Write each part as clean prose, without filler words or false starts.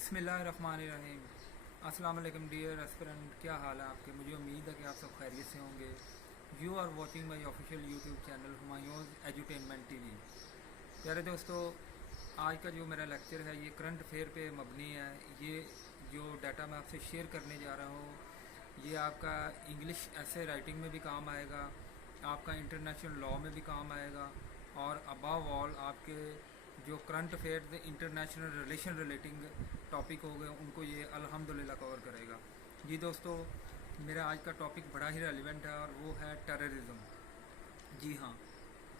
बिस्मिल्लाहिर्रहमानिर्रहीम। अस्सलाम वालेकुम डियर एस्पिरेंट, क्या हाल है आपके। मुझे उम्मीद है कि आप सब खैरियत से होंगे। You are watching my official YouTube channel Humayun's edutainment TV. प्यारे दोस्तों, आज का जो मेरा लेक्चर है ये करंट अफेयर पे मबनी है। ये जो डाटा मैं आपसे शेयर करने जा रहा हूँ ये आपका इंग्लिश ऐसे राइटिंग में भी काम आएगा, आपका इंटरनेशनल लॉ में भी काम आएगा, और अबव ऑल आपके जो current affair international relation relating topic हो गए उनको ये अल्हम्दुलिल्लाह कवर करेगा। जी दोस्तों, मेरा आज का टॉपिक बड़ा ही रेलिवेंट है और वो है टेररिज्म। जी हाँ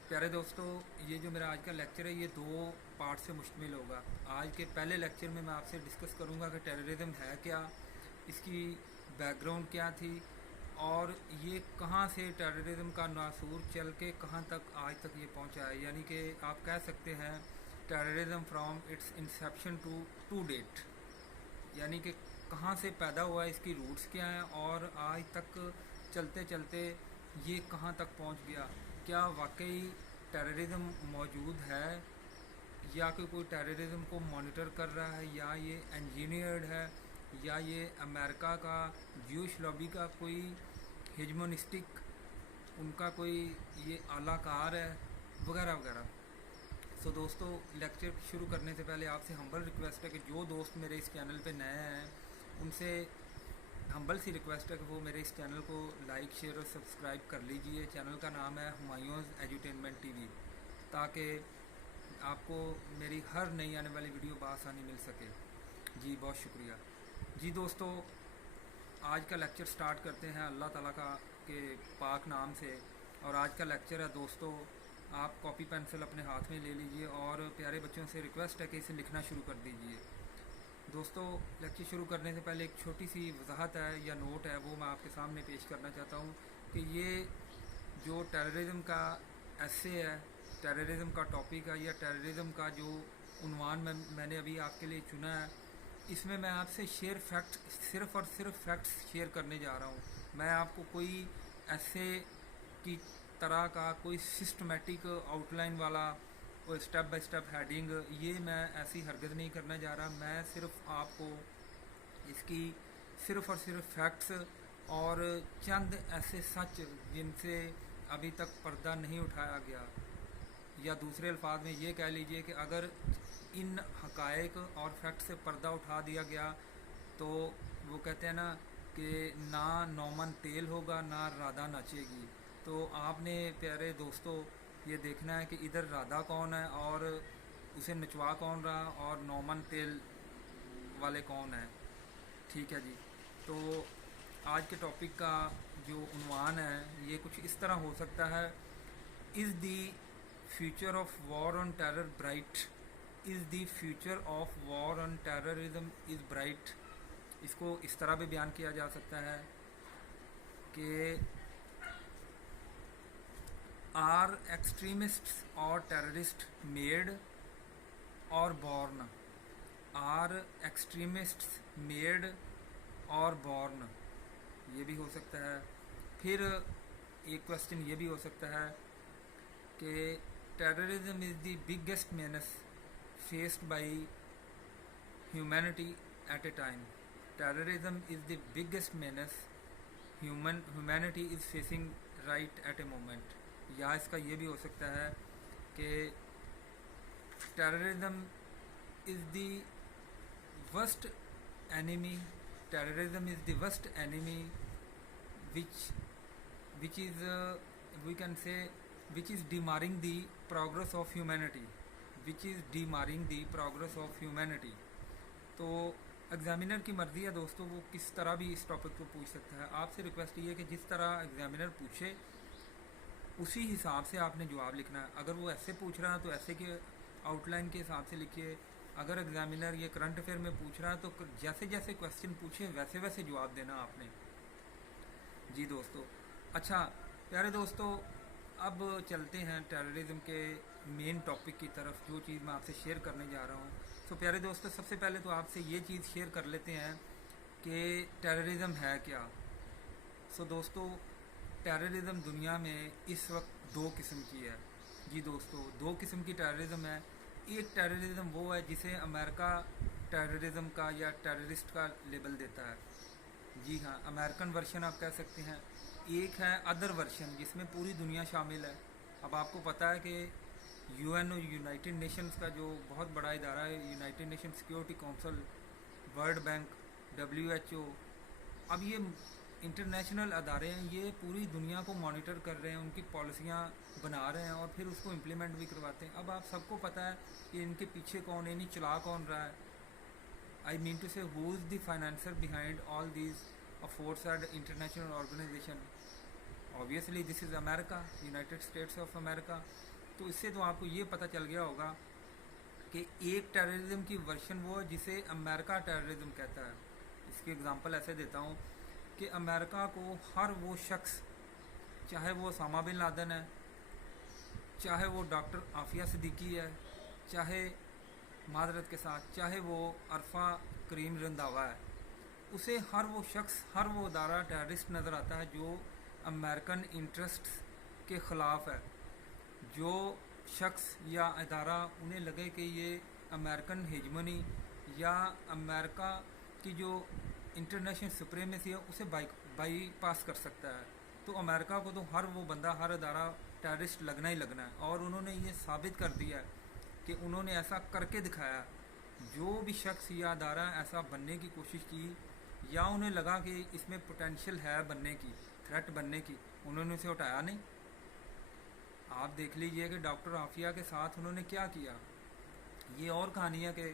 प्यारे दोस्तों, ये जो मेरा आज का लेक्चर है ये दो पार्ट से मुश्तमिल होगा। आज के पहले लेक्चर में मैं आपसे डिस्कस करूँगा कि टेररिज्म है क्या, इसकी बैकग्राउंड क्या थी, और ये कहाँ से टेररिज्म का नासूर चल के कहाँ तक आज तक ये पहुँचा है। यानी कि आप कह सकते हैं terrorism from its inception to date, यानी कि कहाँ से पैदा हुआ है, इसकी रूट्स क्या हैं, और आज तक चलते चलते ये कहाँ तक पहुँच गया। क्या वाकई टेररिज्म मौजूद है या कि कोई टेररिज्म को मॉनिटर कर रहा है, या ये इंजीनियर्ड है, या ये अमेरिका का ज्यूश लॉबी का कोई हेजमोनिस्टिक उनका कोई ये आलाकार है, वगैरह वगैरह। सो दोस्तों, लेक्चर शुरू करने से पहले आपसे हम्बल रिक्वेस्ट है कि जो दोस्त मेरे इस चैनल पे नए हैं उनसे हम्बल सी रिक्वेस्ट है कि वो मेरे इस चैनल को लाइक शेयर और सब्सक्राइब कर लीजिए। चैनल का नाम है हुमायूंस एजुटेनमेंट टीवी, ताकि आपको मेरी हर नई आने वाली वीडियो बआसानी मिल सके। जी बहुत शुक्रिया। जी दोस्तों, आज का लेक्चर स्टार्ट करते हैं अल्लाह ताला का के पाक नाम से। और आज का लेक्चर है दोस्तों, आप कॉपी पेंसिल अपने हाथ में ले लीजिए और प्यारे बच्चों से रिक्वेस्ट है कि इसे लिखना शुरू कर दीजिए। दोस्तों, लेक्चर शुरू करने से पहले एक छोटी सी वजाहत है या नोट है, वो मैं आपके सामने पेश करना चाहता हूँ कि ये जो टेररिज्म का एसे है, टेररिज्म का टॉपिक है, या टेररिज्म का जो उन्वान मैंने अभी आपके लिए चुना है, इसमें मैं आपसे सिर्फ और सिर्फ फैक्ट्स शेयर करने जा रहा हूँ। मैं आपको कोई ऐसे की तरह का कोई सिस्टमेटिक आउटलाइन वाला कोई स्टेप बाय स्टेप हेडिंग ये मैं ऐसी हरगज़ नहीं करने जा रहा। मैं सिर्फ आपको इसकी सिर्फ और सिर्फ फैक्ट्स और चंद ऐसे सच जिनसे अभी तक पर्दा नहीं उठाया गया, या दूसरे अल्फाज में ये कह लीजिए कि अगर इन हकायक और फैक्ट से पर्दा उठा दिया गया तो वो कहते हैं ना कि ना नौमन तेल होगा ना राधा नाचेगी। तो आपने प्यारे दोस्तों ये देखना है कि इधर राधा कौन है और उसे नचवा कौन रहा, और नौमन तेल वाले कौन है। ठीक है जी। तो आज के टॉपिक का जो उन्वान है ये कुछ इस तरह हो सकता है, is the future of war on terror bright, is the future of war on terrorism is bright. इसको इस तरह भी बयान किया जा सकता है कि आर एक्सट्रीमिस्ट्स और टेररिस्ट मेड और बॉर्न, आर एक्सट्रीमिस्ट्स मेड और बॉर्न, ये भी हो सकता है। फिर एक क्वेश्चन ये भी हो सकता है कि terrorism is the biggest menace faced by humanity at a time, terrorism is the biggest menace humanity is facing right at a moment. या इसका ये भी हो सकता है कि terrorism is the worst enemy, terrorism is the worst enemy which is we can say which is demarring the progress of humanity, which is demarring the progress of humanity। तो examiner की मर्ज़ी है दोस्तों, वो किस तरह भी इस टॉपिक को पूछ सकता है। आपसे रिक्वेस्ट ये है कि जिस तरह एग्जामिनर पूछे उसी हिसाब से आपने जवाब लिखना है। अगर वो ऐसे पूछ रहा है तो ऐसे के आउटलाइन के हिसाब से लिखिए। अगर एग्जामिनर ये करंट अफेयर में पूछ रहा है तो जैसे जैसे क्वेश्चन पूछे वैसे वैसे जवाब देना आपने। जी दोस्तों, अच्छा प्यारे दोस्तों, अब चलते हैं टेररिज्म के मेन टॉपिक की तरफ, जो चीज़ मैं आपसे शेयर करने जा रहा हूँ। तो प्यारे दोस्तों, सबसे पहले तो आपसे ये चीज़ शेयर कर लेते हैं कि टेररिज्म है क्या। सो दोस्तों, टेररिज्म दुनिया में इस वक्त दो किस्म की है। जी दोस्तों, दो किस्म की टेररिज्म है। एक टेररिज्म वो है जिसे अमेरिका टेररिज्म का या टेररिस्ट का लेबल देता है। जी हाँ, अमेरिकन वर्शन आप कह सकते हैं। एक है अदर वर्शन जिसमें पूरी दुनिया शामिल है। अब आपको पता है कि यूएन और यूनाइटेड नेशंस का जो बहुत बड़ा इदारा है, United nation security council, world bank, WHO, अब ये इंटरनेशनल अदारे हैं, ये पूरी दुनिया को मॉनिटर कर रहे हैं, उनकी पॉलिसियाँ बना रहे हैं और फिर उसको इम्प्लीमेंट भी करवाते हैं। अब आप सबको पता है कि इनके पीछे कौन है, इन्हीं चला कौन रहा है। I mean to say who is the financier behind all these aforesaid international organization. Obviously this is America, United States of America. तो इससे तो आपको ये पता चल गया होगा कि एक टेररिज्म की वर्शन वो है जिसे अमेरिका टेररिज्म कहता है। इसकी एग्जांपल ऐसे देता हूँ कि अमेरिका को हर वो शख्स, चाहे वो ओसामा बिन लादेन है, चाहे वो डॉक्टर आफिया सिद्दीकी है, चाहे मादरत के साथ चाहे वो अरफा करीम रंधावा है, उसे हर वो शख्स, हर वो अदारा टेररिस्ट नज़र आता है जो अमेरिकन इंटरेस्ट्स के ख़िलाफ़ है। जो शख्स या अदारा उन्हें लगे कि ये अमेरिकन हेजमनी या अमेरिका की जो इंटरनेशनल सुप्रीमेसी है उसे बाईपास कर सकता है, तो अमेरिका को तो हर वो बंदा, हर अदारा टेररिस्ट लगना ही लगना है। और उन्होंने ये साबित कर दिया है कि उन्होंने ऐसा करके दिखाया। जो भी शख्स या अदारा ऐसा बनने की कोशिश की या उन्हें लगा कि इसमें पोटेंशियल है बनने की, थ्रेट बनने की, उन्होंने उसे उठाया नहीं। आप देख लीजिए कि डॉक्टर आफिया के साथ उन्होंने क्या किया। ये और कहानी है कि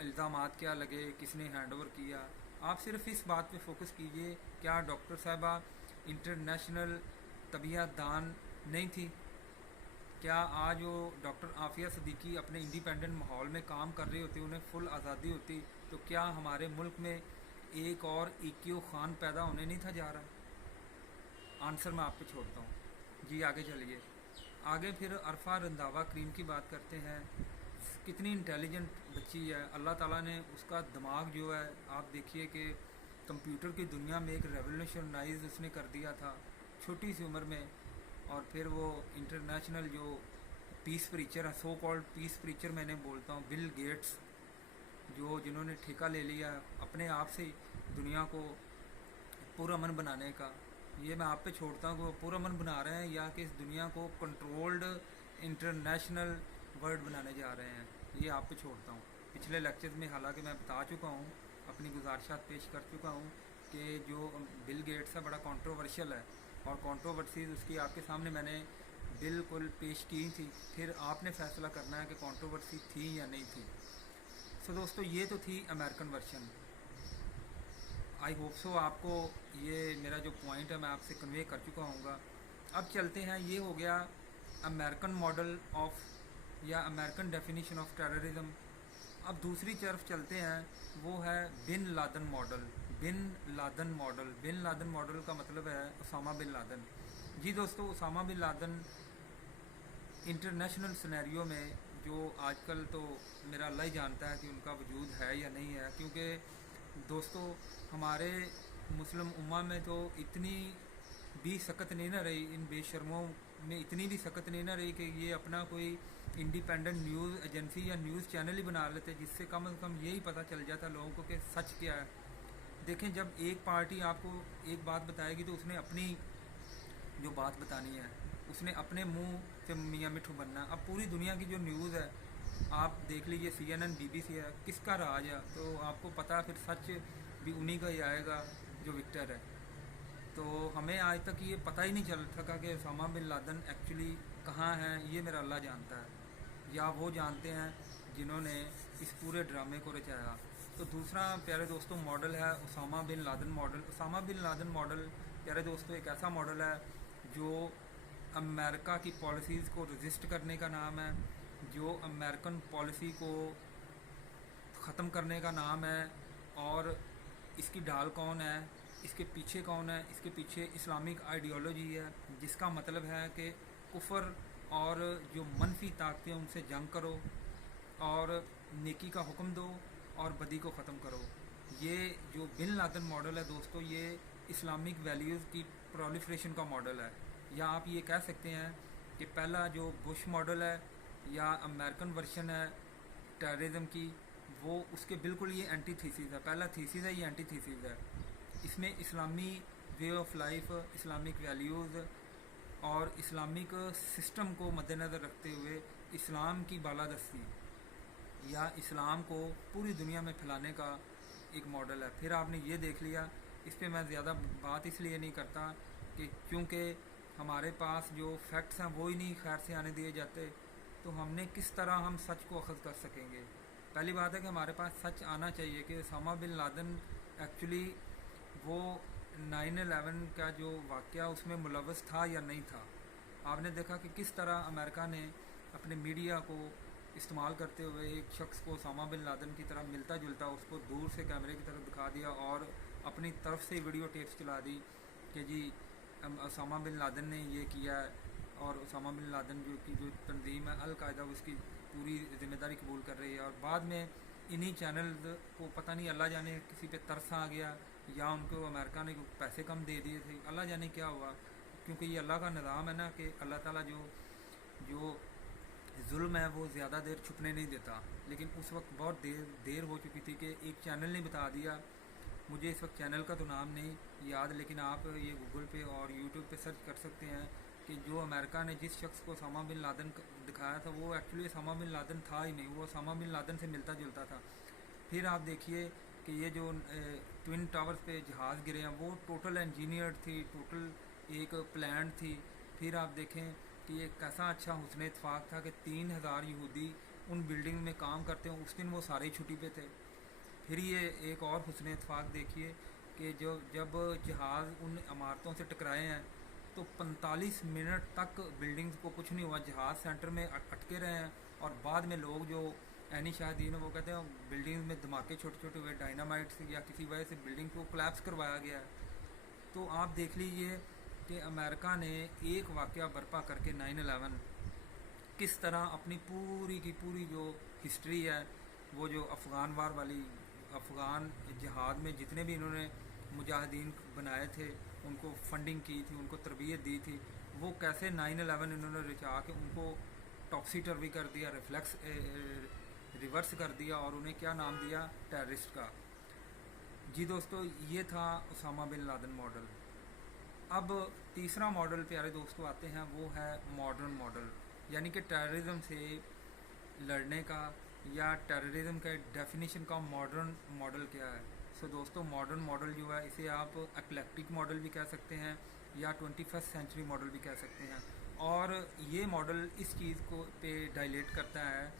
इल्ज़ामात क्या लगे, किसने हैंडओवर किया। आप सिर्फ इस बात पे फोकस कीजिए, क्या डॉक्टर साहिबा इंटरनेशनल तबीयत दान नहीं थी? क्या आज वो डॉक्टर आफिया सिद्दीकी अपने इंडिपेंडेंट माहौल में काम कर रही होती, उन्हें फुल आज़ादी होती, तो क्या हमारे मुल्क में एक और इक्यू खान पैदा होने नहीं था जा रहा? आंसर मैं आप पे छोड़ता हूँ। जी आगे चलिए। आगे फिर अरफा रंधावा करीम की बात करते हैं। कितनी इंटेलिजेंट बच्ची है, अल्लाह ताला ने उसका दिमाग जो है, आप देखिए कि कंप्यूटर की दुनिया में एक रेवोल्यूशनाइज उसने कर दिया था छोटी सी उम्र में। और फिर वो इंटरनेशनल जो पीस प्रीचर है, सो कॉल्ड पीस प्रीचर मैंने बोलता हूँ, बिल गेट्स, जिन्होंने ठेका ले लिया अपने आप से दुनिया को पुरअमन बनाने का, ये मैं आप पे छोड़ता हूँ कि वो पुरअमन बना रहे हैं या कि इस दुनिया को कंट्रोल्ड इंटरनेशनल वर्ल्ड बनाने जा रहे हैं, ये आप पे छोड़ता हूँ। पिछले लेक्चर में हालांकि मैं बता चुका हूँ, अपनी गुजारिशात पेश कर चुका हूँ कि जो बिल गेट्स है बड़ा कंट्रोवर्शियल है और कंट्रोवर्सीज उसकी आपके सामने मैंने बिल्कुल पेश की थी। फिर आपने फैसला करना है कि कंट्रोवर्सी थी या नहीं थी। सो दोस्तों, ये तो थी American version. I hope so आपको ये मेरा जो पॉइंट है मैं आपसे कन्वे कर चुका हूँगा। अब चलते हैं, ये हो गया अमेरिकन मॉडल ऑफ या अमेरिकन डेफिनेशन ऑफ टेररिज्म। अब दूसरी तरफ चलते हैं, वो है bin Laden model. Bin Laden model, bin Laden model का मतलब है ओसामा बिन लादेन। जी दोस्तों, Osama bin Laden international scenario में जो आजकल तो मेरा अल्लाह ही जानता है कि उनका वजूद है या नहीं है, क्योंकि दोस्तों हमारे मुस्लिम उम्मा में तो इतनी भी सकत नहीं ना रही, इन बेशर्मों में इतनी भी सकत नहीं ना रही कि ये अपना कोई इंडिपेंडेंट न्यूज़ एजेंसी या न्यूज़ चैनल ही बना लेते, जिससे कम से कम यही पता चल जाता लोगों को कि सच क्या है। देखें, जब एक पार्टी आपको एक बात बताएगी तो उसने अपनी जो बात बतानी है, उसने अपने मुंह से मियाँ मिठू बनना। अब पूरी दुनिया की जो न्यूज़ है आप देख लीजिए, CNN, BBC है, किसका राज है, तो आपको पता फिर सच भी उन्हीं का ही आएगा जो विक्टर है। तो हमें आज तक ये पता ही नहीं चल सका कि ओसामा बिन लादेन एक्चुअली कहाँ हैं, ये मेरा अल्लाह जानता है या वो जानते हैं जिन्होंने इस पूरे ड्रामे को रचाया। तो दूसरा प्यारे दोस्तों मॉडल है Osama bin Laden model. Osama bin Laden model प्यारे दोस्तों एक ऐसा मॉडल है जो अमेरिका की पॉलिसीज़ को रजिस्ट करने का नाम है, जो अमेरिकन पॉलिसी को ख़त्म करने का नाम है। और इसकी ढाल कौन है, इसके पीछे कौन है? इसके पीछे इस्लामिक आइडियोलॉजी है, जिसका मतलब है कि कुफर और जो मनफी ताकतें उनसे जंग करो और नेकी का हुक्म दो और बदी को ख़त्म करो। ये जो बिन लादेन मॉडल है दोस्तों, ये इस्लामिक वैल्यूज़ की प्रोलिफरेशन का मॉडल है, या आप ये कह सकते हैं कि पहला जो बुश मॉडल है या अमेरिकन वर्शन है टेररिज्म की, वो उसके बिल्कुल ये एंटी थीसिस है। पहला थीसिस है, ये एंटी थीसिस है। इसमें इस्लामी way of life, Islamic values और इस्लामिक सिस्टम को मद्देनज़र रखते हुए इस्लाम की बालादस्ती या इस्लाम को पूरी दुनिया में फैलाने का एक मॉडल है। फिर आपने ये देख लिया, इस पर मैं ज़्यादा बात इसलिए नहीं करता कि क्योंकि हमारे पास जो फैक्ट्स हैं वो ही नहीं खैर से आने दिए जाते, तो हमने किस तरह हम सच को अखज़ कर सकेंगे। पहली बात है कि हमारे पास सच आना चाहिए कि उसामा बिन लादेन एक्चुअली वो 9/11 का जो वाक़या उसमें मुलव्वस था या नहीं था। आपने देखा कि किस तरह अमेरिका ने अपने मीडिया को इस्तेमाल करते हुए एक शख्स को उसामा बिन लादेन की तरह मिलता जुलता उसको दूर से कैमरे की तरफ दिखा दिया और अपनी तरफ से वीडियो टेप्स चला दी कि जी उसामा बिन लादेन ने ये किया है, और उसामा बिन लादेन जो तंजीम है अल-कायदा उसकी पूरी जिम्मेदारी कबूल कर रही है। और बाद में इन्हीं चैनल को पता नहीं अल्लाह जाने किसी पे तरस आ गया या उनको अमेरिका ने पैसे कम दे दिए थे, अल्लाह जाने क्या हुआ, क्योंकि ये अल्लाह का निज़ाम है ना कि अल्लाह ताला जो जुल्म है वो ज़्यादा देर छुपने नहीं देता। लेकिन उस वक्त बहुत देर हो चुकी थी कि एक चैनल ने बता दिया, मुझे इस वक्त चैनल का तो नाम नहीं याद, लेकिन आप ये गूगल पे और यूट्यूब पे सर्च कर सकते हैं कि जो अमेरिका ने जिस शख्स को उसामा बिन लादेन दिखाया था वो एक्चुअली उसामा बिन लादेन था ही नहीं, वो उसामा बिन लादेन से मिलता जुलता था। फिर आप देखिए कि ये जो ट्विन टावर्स पे जहाज़ गिरे हैं वो टोटल इंजीनियर्ड थी, टोटल एक प्लान थी। फिर आप देखें कि ये कैसा अच्छा हुस्न इत्फाक था कि 3000 यहूदी उन बिल्डिंग में काम करते हैं, उस दिन वो सारे छुट्टी पे थे। फिर ये एक और हुस्न इत्फाक देखिए कि जब जहाज़ उन इमारतों से टकराए हैं तो 45 मिनट तक बिल्डिंग्स को कुछ नहीं हुआ, जहाज़ सेंटर में अटके रहे हैं। और बाद में लोग जो ऐनी शाहदीन वो कहते हैं बिल्डिंग में धमाके छोटे छोटे हुए डायनामाइट से या किसी वजह से बिल्डिंग को कोलैप्स करवाया गया है। तो आप देख लीजिए कि अमेरिका ने एक वाक़या बर्पा करके 9/11 किस तरह अपनी पूरी की पूरी जो हिस्ट्री है, वो जो अफ़गान वार वाली अफ़गान जिहाद में जितने भी इन्होंने मुजाहिदीन बनाए थे, उनको फंडिंग की थी, उनको तरबियत दी थी, वो कैसे 9/11 इन्होंने रिचा के उनको टॉक्सी टर्वी कर दिया, रिवर्स कर दिया और उन्हें क्या नाम दिया, टेररिस्ट का। जी दोस्तों, ये था उसामा बिन लादेन मॉडल। अब तीसरा मॉडल प्यारे दोस्तों आते हैं, वो है मॉडर्न मॉडल, यानी कि टेररिज्म से लड़ने का या टेररिज्म का डेफिनेशन का मॉडर्न मॉडल क्या है। सो दोस्तों, मॉडर्न मॉडल जो है इसे आप एक्लेक्टिक मॉडल भी कह सकते हैं या 21st सेंचुरी मॉडल भी कह सकते हैं। और ये मॉडल इस चीज़ को पे डायलेट करता है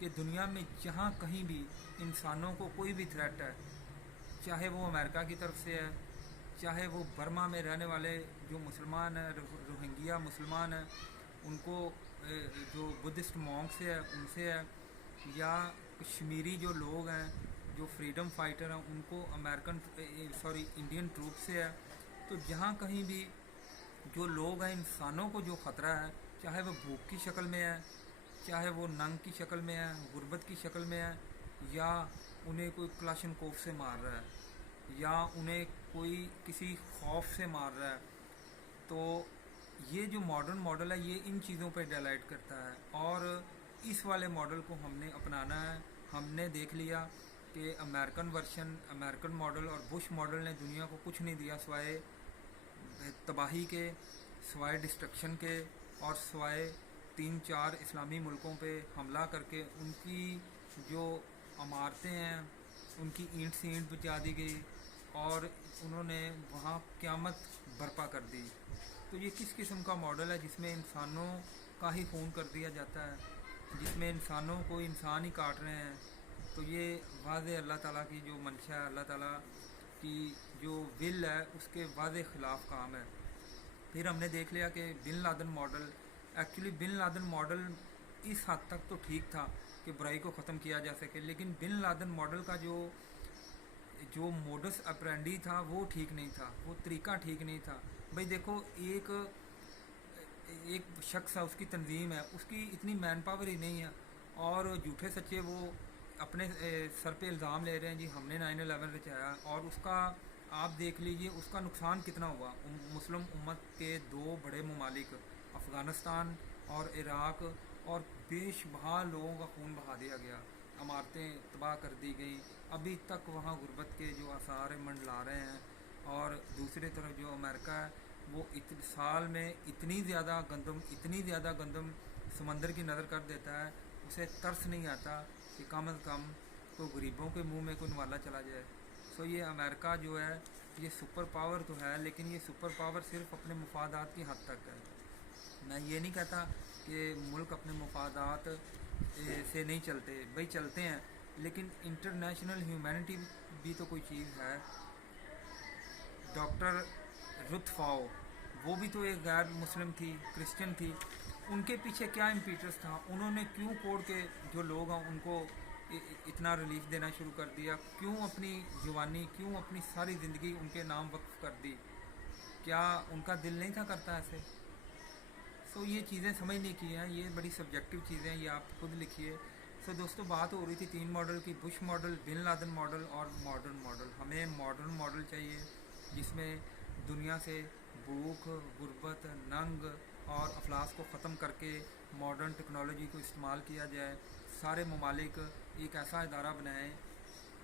कि दुनिया में जहाँ कहीं भी इंसानों को कोई भी थ्रेट है, चाहे वो अमेरिका की तरफ से है, चाहे वो बर्मा में रहने वाले जो मुसलमान हैं, रोहिंग्या मुसलमान हैं, उनको जो बुद्धिस्ट मॉन्क्स है उनसे है, या कश्मीरी जो लोग हैं जो फ्रीडम फाइटर हैं उनको इंडियन ट्रूप से है। तो जहाँ कहीं भी जो लोग हैं, इंसानों को जो ख़तरा है, चाहे वो भूख की शक्ल में है, चाहे वो नंग की शक्ल में है, गुर्बत की शक्ल में है, या उन्हें कोई क्लाशनकोफ से मार रहा है, या उन्हें कोई किसी खौफ से मार रहा है, तो ये जो मॉडर्न मॉडल है ये इन चीज़ों पर डायलाइट करता है। और इस वाले मॉडल को हमने अपनाना है। हमने देख लिया कि अमेरिकन वर्शन, अमेरिकन मॉडल और बुश मॉडल ने दुनिया को कुछ नहीं दिया सिवाय तबाही के, सिवाय डिस्ट्रक्शन के और सिवाय 3-4 इस्लामी मुल्कों पे हमला करके उनकी जो इमारतें हैं उनकी ईंट से ईंट बचा दी गई और उन्होंने वहाँ क़यामत बर्पा कर दी। तो ये किस किस्म का मॉडल है जिसमें इंसानों का ही खून कर दिया जाता है, जिसमें इंसानों को इंसान ही काट रहे हैं। तो ये वाज़े अल्लाह ताला की जो मंशा है, अल्लाह ताला की जो विल है उसके वाज़े ख़िलाफ़ काम है। फिर हमने देख लिया कि bin Laden model, actually bin Laden model इस हद तक तो ठीक था कि बुराई को ख़त्म किया जा सके, लेकिन बिन लादेन मॉडल का जो मोडस ऑपरेंडी था वो ठीक नहीं था, वो तरीका ठीक नहीं था। भाई देखो, एक शख्स है, उसकी तंजीम है, उसकी इतनी मैन पावर ही नहीं है और झूठे सच्चे वो अपने सर पे इल्ज़ाम ले रहे हैं जी हमने 9/11 रचाया। और उसका आप देख लीजिए उसका नुकसान कितना हुआ। मुस्लिम उम्मत के 2 बड़े ममालिक अफ़गानिस्तान और इराक़, और बेशुमार लोगों का खून बहा दिया गया। इमारतें तबाह कर दी गई, अभी तक वहाँ गुर्बत के जो आसार मंडला रहे हैं। और दूसरी तरफ जो अमेरिका है वो साल में इतनी ज़्यादा गंदम समंदर की नज़र कर देता है, उसे तरस नहीं आता कि कम अज़ कम तो गरीबों के मुंह में कोई नवाला चला जाए। सो ये अमेरिका जो है ये सुपर पावर तो है, लेकिन ये सुपर पावर सिर्फ अपने मुफादात की हद तक है। मैं ये नहीं कहता कि मुल्क अपने मुफादात से नहीं चलते, भाई चलते हैं, लेकिन इंटरनेशनल ह्यूमैनिटी भी तो कोई चीज़ है। डॉक्टर रुथ फाओ, वो भी तो एक गैर मुस्लिम थी, क्रिश्चियन थी। उनके पीछे क्या इम्पीटस था? उन्होंने क्यों कोड के जो लोग हैं उनको इतना रिलीफ देना शुरू कर दिया? क्यों अपनी जवानी, क्यों अपनी सारी ज़िंदगी उनके नाम वक्फ कर दी? क्या उनका दिल नहीं था करता ऐसे? सो ये चीज़ें समझने की हैं, ये बड़ी सब्जेक्टिव चीज़ें हैं, ये आप खुद लिखिए। सो दोस्तों, बात हो रही थी 3 मॉडल की, Bush model, bin Laden model और मॉडर्न मॉडल। हमें मॉडर्न मॉडल चाहिए जिसमें दुनिया से भूख, गुर्बत, नंग और अफलास को ख़त्म करके मॉडर्न टेक्नोलॉजी को इस्तेमाल किया जाए। सारे ममालिक एक ऐसा इदारा बनाएं,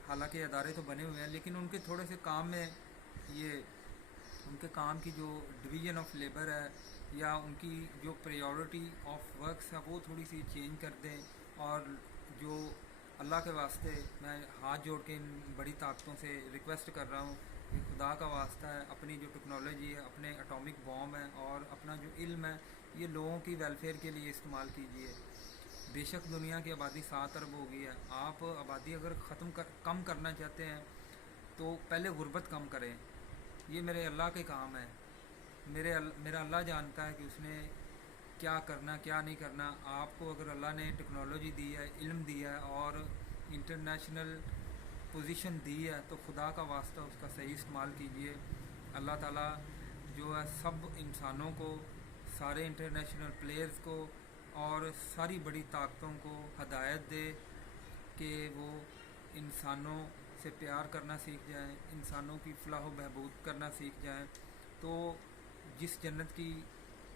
हालांकि इदारे तो बने हुए हैं, लेकिन उनके थोड़े से काम में ये उनके काम की जो डिवीज़न ऑफ लेबर है या उनकी जो प्रायोरिटी ऑफ वर्क्स है वो थोड़ी सी चेंज कर दें। और जो अल्लाह के वास्ते मैं हाथ जोड़ के इन बड़ी ताकतों से रिक्वेस्ट कर रहा हूँ कि खुदा का वास्ता है, अपनी जो टेक्नोलॉजी है, अपने एटॉमिक बॉम्ब है और अपना जो इल्म है, ये लोगों की वेलफेयर के लिए इस्तेमाल कीजिए। बेशक दुनिया की आबादी 7 अरब हो गई है, आप आबादी अगर कम करना चाहते हैं तो पहले गुर्बत कम करें। ये मेरे अल्लाह के काम है। मेरा अल्लाह जानता है कि उसने क्या करना क्या नहीं करना। आपको अगर अल्लाह ने टेक्नोलॉजी दी है, इल्म दिया है और इंटरनेशनल पोजीशन दी है, तो खुदा का वास्ता उसका सही इस्तेमाल कीजिए। अल्लाह ताला जो है सब इंसानों को, सारे इंटरनेशनल प्लेयर्स को और सारी बड़ी ताकतों को हदायत दे कि वो इंसानों से प्यार करना सीख जाएं, इंसानों की फलाह बहबूद करना सीख जाएं। तो जिस जन्नत की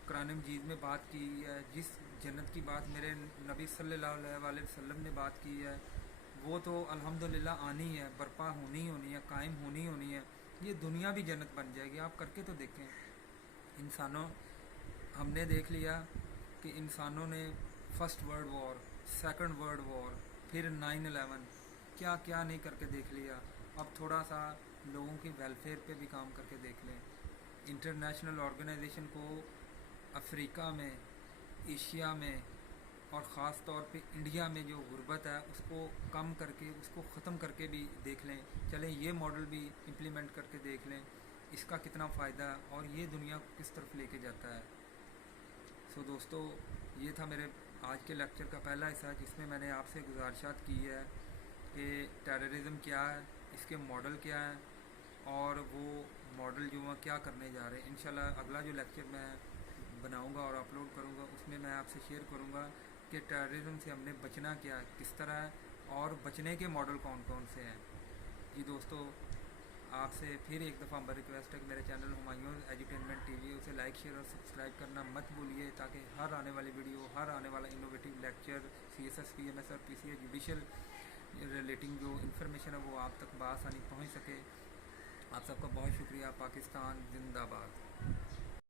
कुरान मजीद में बात की है, जिस जन्नत की बात मेरे नबी सल्लल्लाहु अलैहि वसल्लम ने बात की है, वो तो अल्हम्दुलिल्लाह आनी है, बर्पा होनी है, कायम होनी है। ये दुनिया भी जन्नत बन जाएगी। आप करके तो देखें। इंसानों हमने देख लिया कि इंसानों ने first world war, second world war, फिर 9/11 क्या क्या नहीं करके देख लिया। अब थोड़ा सा लोगों की वेलफेयर पे भी काम करके देख लें। इंटरनेशनल ऑर्गेनाइजेशन को अफ्रीका में, एशिया में और ख़ास तौर पे इंडिया में जो गुर्बत है उसको कम करके, उसको ख़त्म करके भी देख लें। चलें ये मॉडल भी इम्प्लीमेंट करके देख लें, इसका कितना फ़ायदा है और ये दुनिया को किस तरफ लेके जाता है। सो दोस्तों, ये था मेरे आज के लेक्चर का पहला हिस्सा, जिसमें मैंने आपसे गुजारिशात की है कि टेररिज्म क्या है, इसके मॉडल क्या हैं और वो मॉडल जो है क्या करने जा रहे हैं। इंशाल्लाह अगला जो लेक्चर मैं बनाऊंगा और अपलोड करूंगा उसमें मैं आपसे शेयर करूंगा कि टेररिज्म से हमने बचना क्या है, किस तरह है और बचने के मॉडल कौन कौन से हैं। जी दोस्तों, आपसे फिर एक दफ़ा रिक्वेस्ट है कि मेरे चैनल हुमायूं एजुटेनमेंट टीवी उसे लाइक, शेयर और सब्सक्राइब करना मत भूलिए, ताकि हर आने वाली वीडियो, हर आने वाला इनोवेटिव लेक्चर, CSS, PMS और PCA जुडिशल रिलेटिंग जो इन्फॉर्मेशन है वो आप तक बआसानी पहुंच सके। आप सबका बहुत शुक्रिया। पाकिस्तान जिंदाबाद।